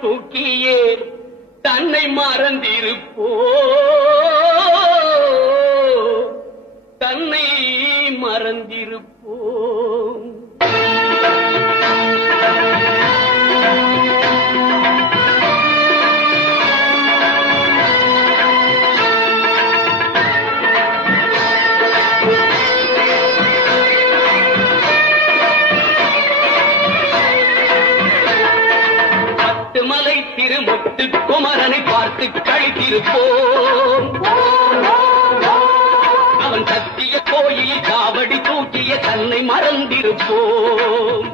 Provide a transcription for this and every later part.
தூக்கியே தன்னை மறந்திருப்போ தன்னை மறந்திருப்போ மலை திருமுத்து குமரனை பார்த்து கழித்திருப்போம் அவன் சத்திய கோயிலில் காவடி தூக்கிய தன்னை மறந்திருப்போம்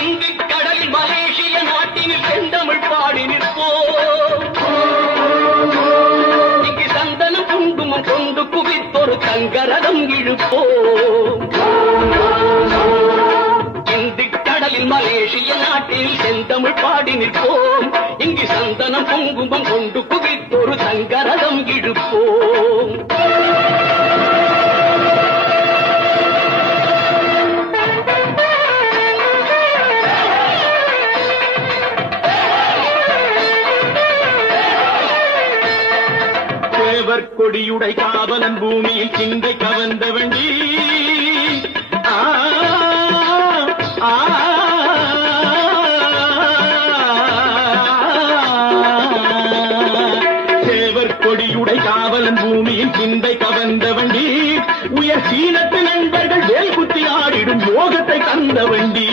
இங்கு கடலில் மலேசிய நாட்டினில் செந்தமிழ் பாடி நிற்போம் இங்கு சந்தனம் குங்குமம் கொண்டு குவித்தொரு தங்கரதம் இழுப்போம் மலேசிய நாட்டில் செந்தமிழ் பாடி நிற்போம் இங்கு சந்தனம் குங்குமம் கொண்டு குவித்தொரு சங்கரதம் இழுப்போம் தேவர் கொடியுடை காவலன் பூமியில் சிந்தை கவர்ந்த வண்டி கொடியுடை காவலன் பூமியில் சிந்தை கவர்ந்த வண்டி உயர் சீனத்து நண்பர்கள் வேல் குத்தி ஆடிடும் யோகத்தை கந்த வண்டி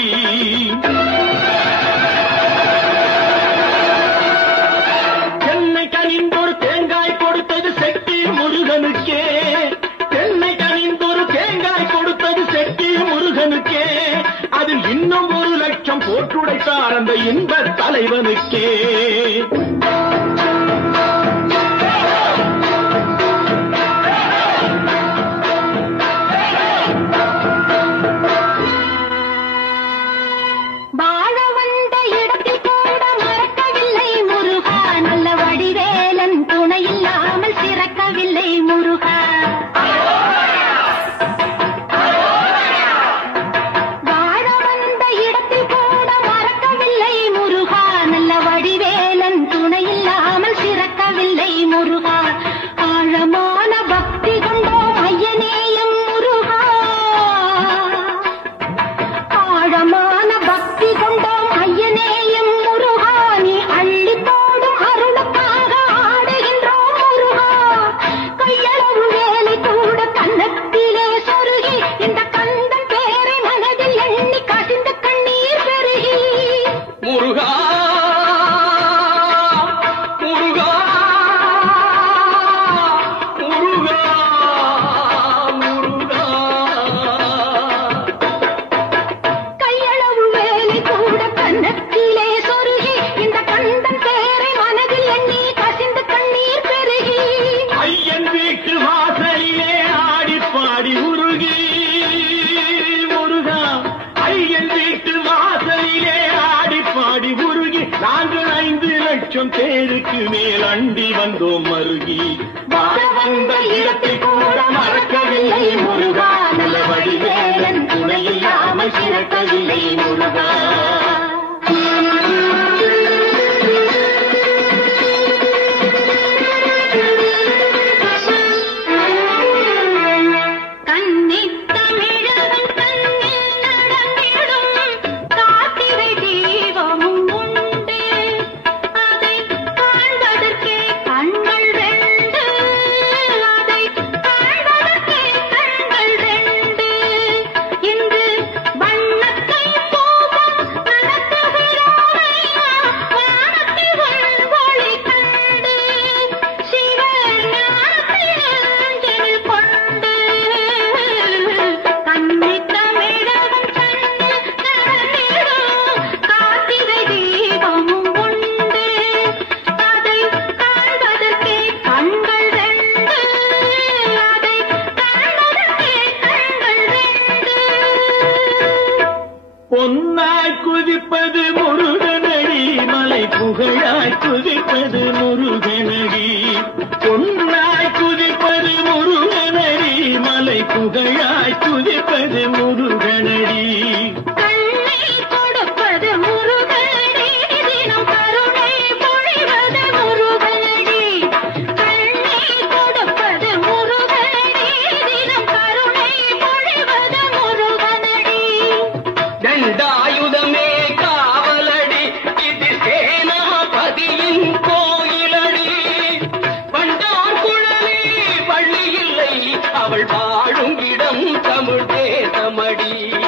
தென்னை கனிந்தொரு தேங்காய் கொடுத்தது செட்டி முருகனுக்கே தென்னை கனிந்தொரு தேங்காய் கொடுத்தது செட்டி முருகனுக்கே அதில் இன்னும் 1 லட்சம் போட்டுடைத்தார் அந்த இன்ப தலைவனுக்கே பேருக்கு மேல் அண்டி வந்தோம் மருகி வந்த இடத்தில் கூட மறக்கவில்லை முருகா நல்ல வடிவேலன் துணையில்லாமல் சிறக்கவில்லை முருகா பொன்னாய் குதிப்பது முருகனடி மலை புகழாய் குதிப்பது முருகனடி பொன்னாய் குதிப்பது முருகனடி மலை புகழாய் குதிப்பது முருகனடி கண்ணை கொடுப்பது முருகன்